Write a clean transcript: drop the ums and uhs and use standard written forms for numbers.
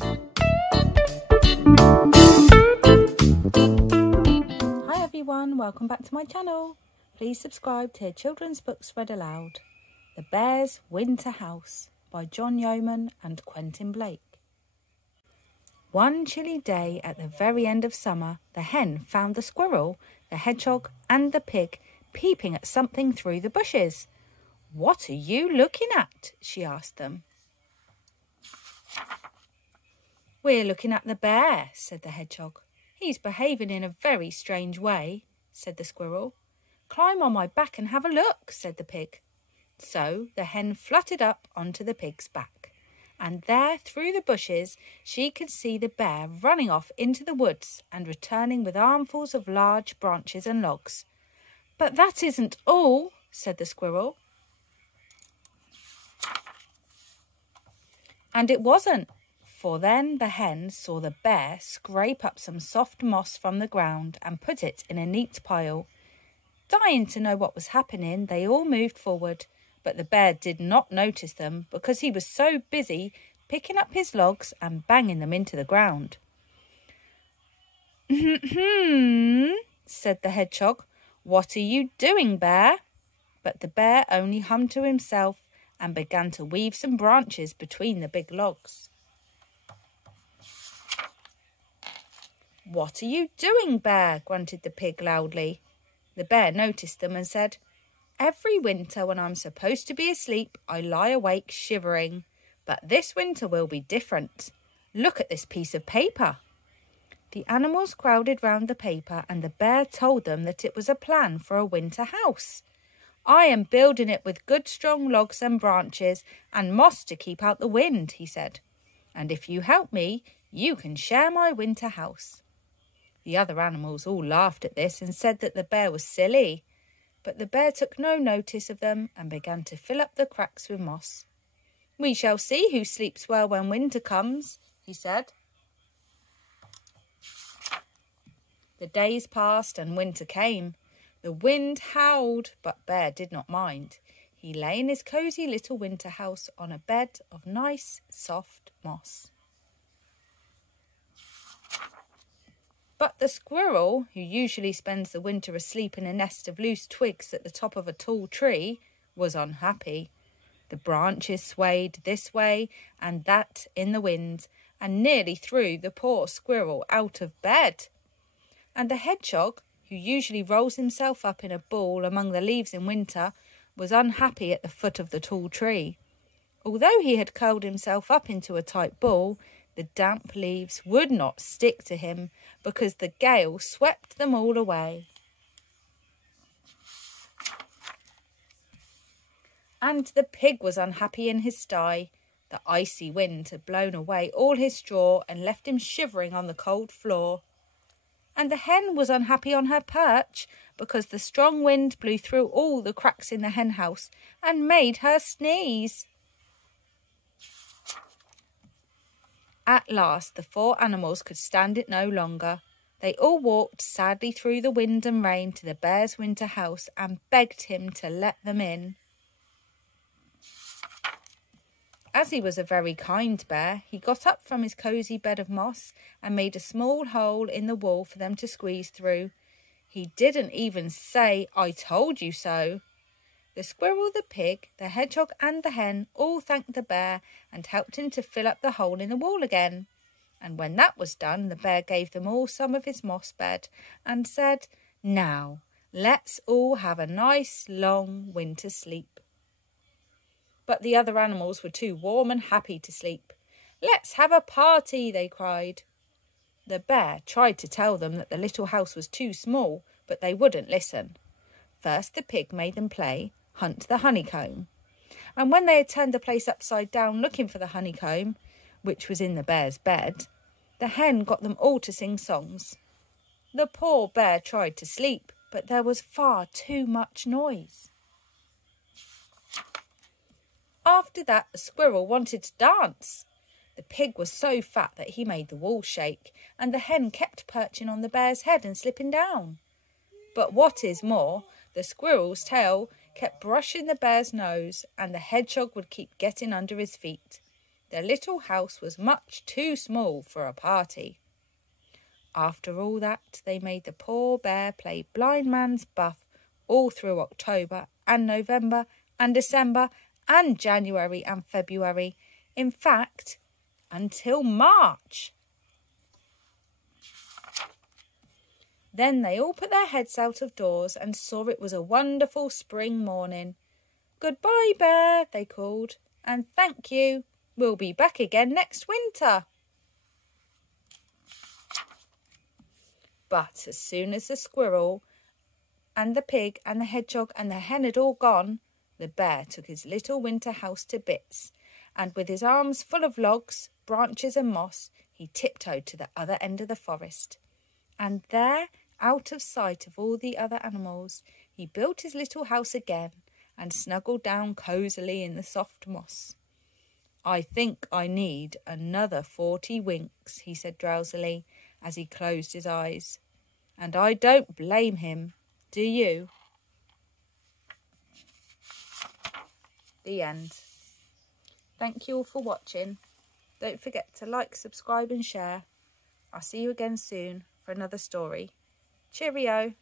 Hi everyone, welcome back to my channel. Please subscribe to Children's Books Read Aloud. The Bear's Winter House by John Yeoman and Quentin Blake. One chilly day at the very end of summer, the hen found the squirrel, the hedgehog and the pig peeping at something through the bushes. "What are you looking at?" she asked them. "We're looking at the bear," said the hedgehog. "He's behaving in a very strange way," said the squirrel. "Climb on my back and have a look," said the pig. So the hen fluttered up onto the pig's back, and there through the bushes she could see the bear running off into the woods and returning with armfuls of large branches and logs. "But that isn't all," said the squirrel. And it wasn't, for then the hen saw the bear scrape up some soft moss from the ground and put it in a neat pile. Dying to know what was happening, they all moved forward, but the bear did not notice them because he was so busy picking up his logs and banging them into the ground. Said the hedgehog. "What are you doing, bear?" But the bear only hummed to himself and began to weave some branches between the big logs. "What are you doing, bear?" grunted the pig loudly. The bear noticed them and said, "Every winter when I'm supposed to be asleep, I lie awake shivering. But this winter will be different. Look at this piece of paper." The animals crowded round the paper and the bear told them that it was a plan for a winter house. "I am building it with good strong logs and branches and moss to keep out the wind," he said. "And if you help me, you can share my winter house." The other animals all laughed at this and said that the bear was silly. But the bear took no notice of them and began to fill up the cracks with moss. "We shall see who sleeps well when winter comes," he said. The days passed and winter came. The wind howled, but Bear did not mind. He lay in his cosy little winter house on a bed of nice, soft moss. But the squirrel, who usually spends the winter asleep in a nest of loose twigs at the top of a tall tree, was unhappy. The branches swayed this way and that in the wind and nearly threw the poor squirrel out of bed. And the hedgehog, who usually rolls himself up in a ball among the leaves in winter, was unhappy at the foot of the tall tree. Although he had curled himself up into a tight ball, the damp leaves would not stick to him because the gale swept them all away. And the pig was unhappy in his sty. The icy wind had blown away all his straw and left him shivering on the cold floor. And the hen was unhappy on her perch because the strong wind blew through all the cracks in the hen house and made her sneeze. At last the four animals could stand it no longer. They all walked sadly through the wind and rain to the bear's winter house and begged him to let them in. As he was a very kind bear, he got up from his cosy bed of moss and made a small hole in the wall for them to squeeze through. He didn't even say, "I told you so." The squirrel, the pig, the hedgehog and the hen all thanked the bear and helped him to fill up the hole in the wall again. And when that was done, the bear gave them all some of his moss bed and said, "Now, let's all have a nice long winter sleep." But the other animals were too warm and happy to sleep. "Let's have a party," they cried. The bear tried to tell them that the little house was too small, but they wouldn't listen. First the pig made them play Hunt the Honeycomb. And when they had turned the place upside down looking for the honeycomb, which was in the bear's bed, the hen got them all to sing songs. The poor bear tried to sleep, but there was far too much noise. After that, the squirrel wanted to dance. The pig was so fat that he made the wall shake, and the hen kept perching on the bear's head and slipping down. But what is more, the squirrel's tail kept brushing the bear's nose, and the hedgehog would keep getting under his feet. Their little house was much too small for a party. After all that, they made the poor bear play blind man's buff all through October and November and December and January and February. In fact, until March. Then they all put their heads out of doors and saw it was a wonderful spring morning. "Goodbye, Bear," they called, "and thank you. We'll be back again next winter." But as soon as the squirrel and the pig and the hedgehog and the hen had all gone, the bear took his little winter house to bits, and with his arms full of logs, branches and moss, he tiptoed to the other end of the forest. And there, out of sight of all the other animals, he built his little house again and snuggled down cosily in the soft moss. "I think I need another 40 winks," he said drowsily as he closed his eyes. And I don't blame him, do you? The end. Thank you all for watching. Don't forget to like, subscribe and share. I'll see you again soon for another story. Cheerio.